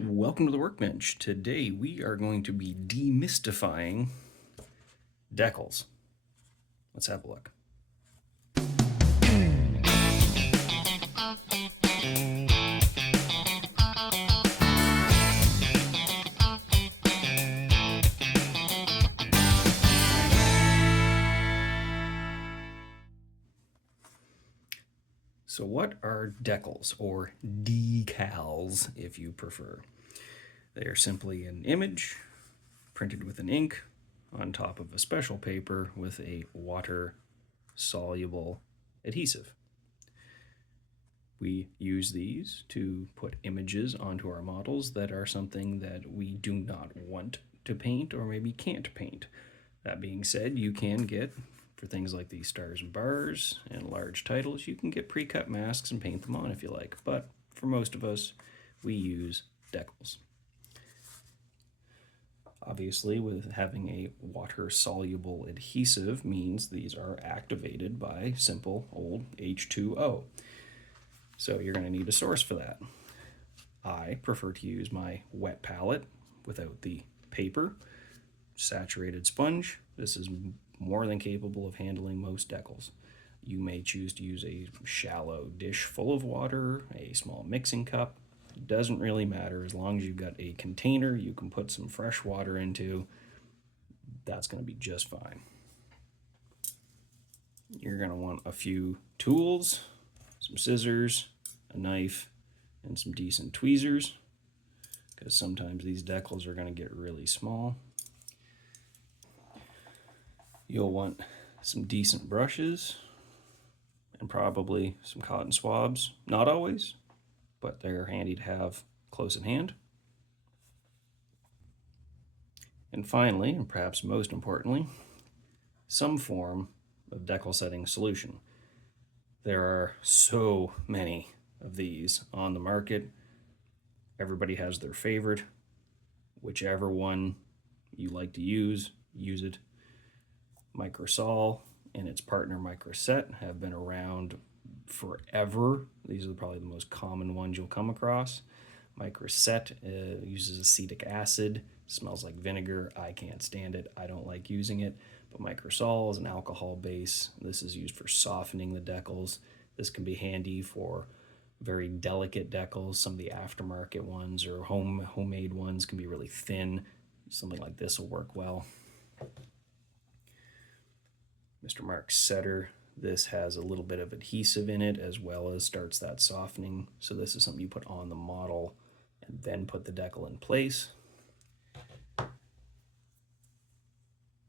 Welcome to the workbench. Today we are going to be demystifying decals. Let's have a look. So what are decals, or decals if you prefer? They are simply an image printed with an ink on top of a special paper with a water-soluble adhesive. We use these to put images onto our models that are something that we do not want to paint or maybe can't paint. That being said, you can get, for things like these stars and bars and large titles, you can get pre-cut masks and paint them on if you like. But for most of us, we use decals. Obviously, with having a water-soluble adhesive means these are activated by simple old H2O. So you're going to need a source for that. I prefer to use my wet palette without the paper, saturated sponge. This is more than capable of handling most decals. You may choose to use a shallow dish full of water, a small mixing cup. It doesn't really matter as long as you've got a container you can put some fresh water into. That's going to be just fine. You're going to want a few tools, some scissors, a knife, and some decent tweezers, because sometimes these decals are going to get really small. You'll want some decent brushes and probably some cotton swabs. Not always, but they're handy to have close at hand. And finally, and perhaps most importantly, some form of decal setting solution. There are so many of these on the market. Everybody has their favorite. Whichever one you like to use it. Microsol and its partner Microset have been around forever. These are probably the most common ones you'll come across. Microset uses acetic acid, smells like vinegar. I can't stand it. I don't like using it. But Microsol is an alcohol base. This is used for softening the decals. This can be handy for very delicate decals. Some of the aftermarket ones or homemade ones can be really thin. Something like this will work well. Mr. Mark Setter, this has a little bit of adhesive in it as well as starts that softening. So this is something you put on the model and then put the decal in place.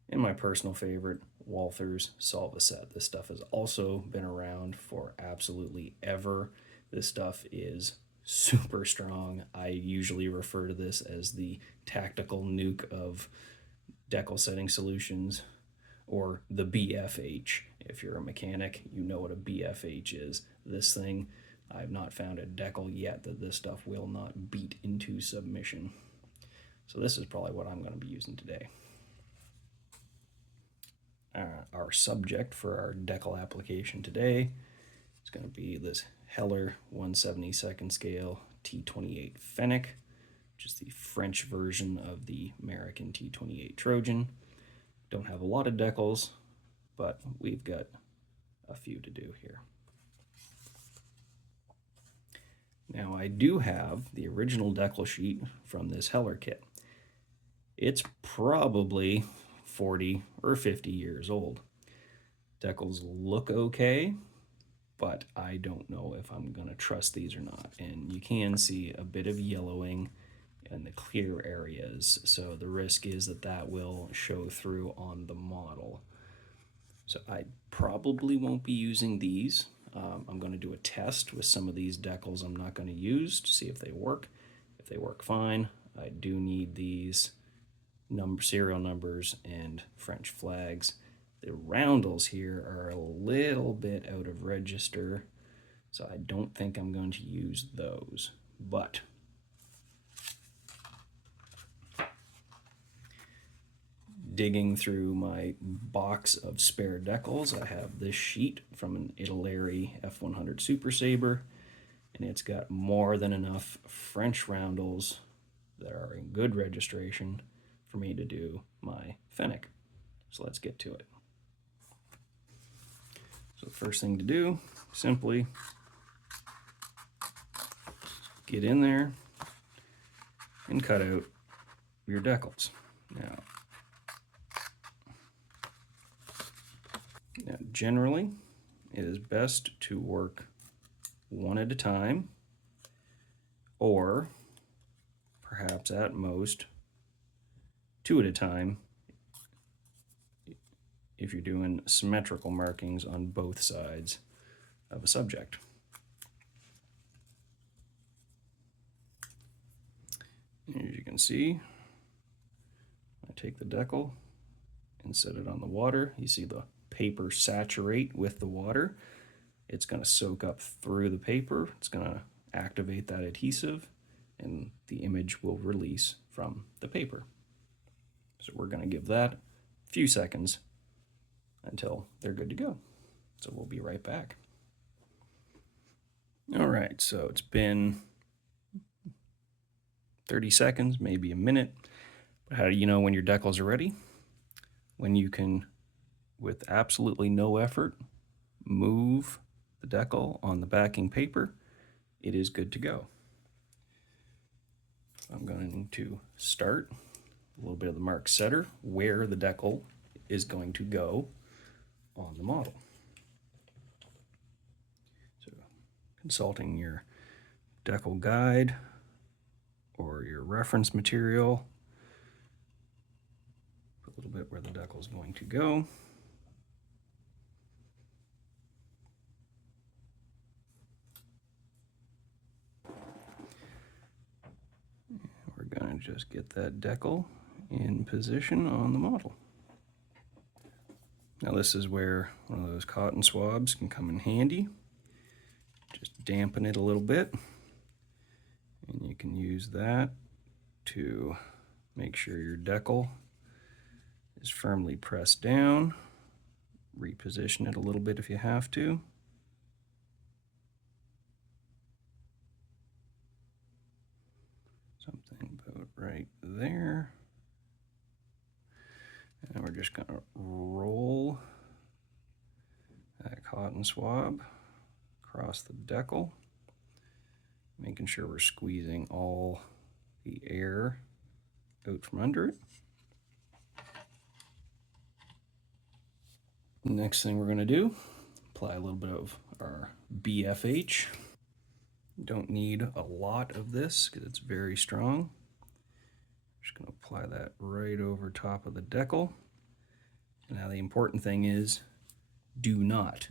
And my personal favorite, Walther's Solvaset. This stuff has also been around for absolutely ever. This stuff is super strong. I usually refer to this as the tactical nuke of decal setting solutions, or the BFH. If you're a mechanic, you know what a BFH is. This thing, I've not found a decal yet that this stuff will not beat into submission. So this is probably what I'm going to be using today. Our subject for our decal application today is going to be this Heller 1/72 scale T28 Fennec, which is the French version of the American T28 Trojan. Don't have a lot of decals, but we've got a few to do here. Now I do have the original decal sheet from this Heller kit. It's probably 40 or 50 years old. Decals look okay, but I don't know if I'm going to trust these or not. And you can see a bit of yellowing in the clear areas, so the risk is that that will show through on the model. So I probably won't be using these. I'm going to do a test with some of these decals I'm not going to use to see if they work. If they work fine, I do need these serial numbers and French flags. The roundels here are a little bit out of register, so I don't think I'm going to use those. But digging through my box of spare decals, I have this sheet from an Italeri F100 Super Sabre, and it's got more than enough French roundels that are in good registration for me to do my fennec. So let's get to it. So the first thing to do, simply get in there and cut out your decals. Now generally, it is best to work one at a time, or perhaps at most two at a time if you're doing symmetrical markings on both sides of a subject. As you can see, I take the decal and set it on the water. You see the paper saturate with the water. It's going to soak up through the paper. It's going to activate that adhesive, and the image will release from the paper. So we're going to give that a few seconds until they're good to go. So we'll be right back. All right, so it's been 30 seconds, maybe a minute. But how do you know when your decals are ready? When you can, with absolutely no effort, move the decal on the backing paper, it is good to go. I'm going to start a little bit of the mark setter where the decal is going to go on the model. So consulting your decal guide or your reference material, a little bit where the decal is going to go. We're going to just get that decal in position on the model. Now this is where one of those cotton swabs can come in handy. Just dampen it a little bit, and you can use that to make sure your decal is firmly pressed down. Reposition it a little bit if you have to. Something about right there. And we're just going to roll that cotton swab across the decal, making sure we're squeezing all the air out from under it. Next thing we're going to do, apply a little bit of our BFH. Don't need a lot of this because it's very strong. Just going to apply that right over top of the decal. Now the important thing is, do not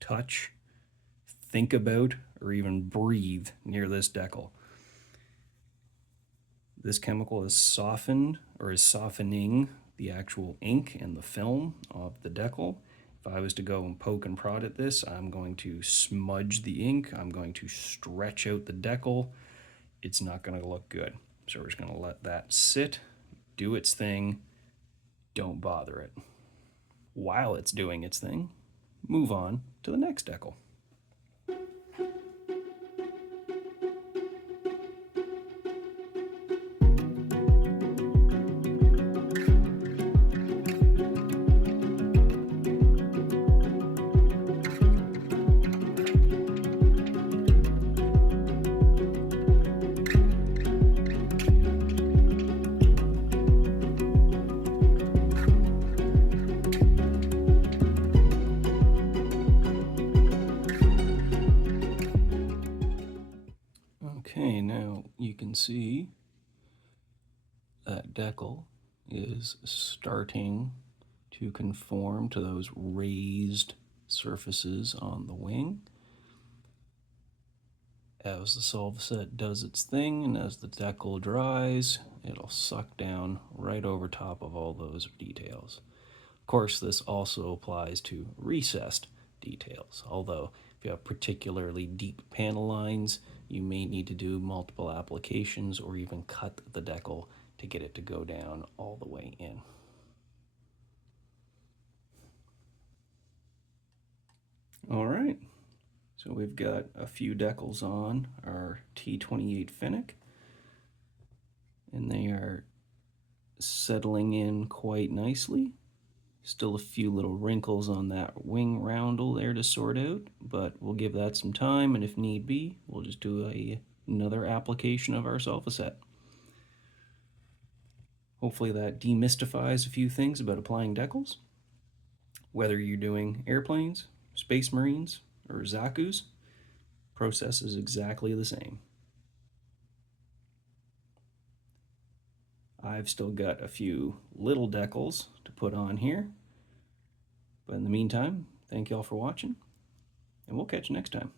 touch, think about, or even breathe near this decal. This chemical is softened, or is softening the actual ink and the film of the decal. If I was to go and poke and prod at this, I'm going to smudge the ink. I'm going to stretch out the decal. It's not going to look good. So we're just going to let that sit, do its thing. Don't bother it. While it's doing its thing, move on to the next decal. Okay, now you can see that decal is starting to conform to those raised surfaces on the wing. As the solve set does its thing and as the decal dries, it'll suck down right over top of all those details. Of course, this also applies to recessed details, although if you have particularly deep panel lines, you may need to do multiple applications or even cut the decal to get it to go down all the way in. All right, so we've got a few decals on our T28 Fennec. and they are settling in quite nicely. Still a few little wrinkles on that wing roundel there to sort out, but we'll give that some time, and if need be, we'll just do another application of our sulfaset. Hopefully that demystifies a few things about applying decals. Whether you're doing airplanes, space marines, or Zaku's, process is exactly the same. I've still got a few little decals to put on here, but in the meantime, thank you all for watching, and we'll catch you next time.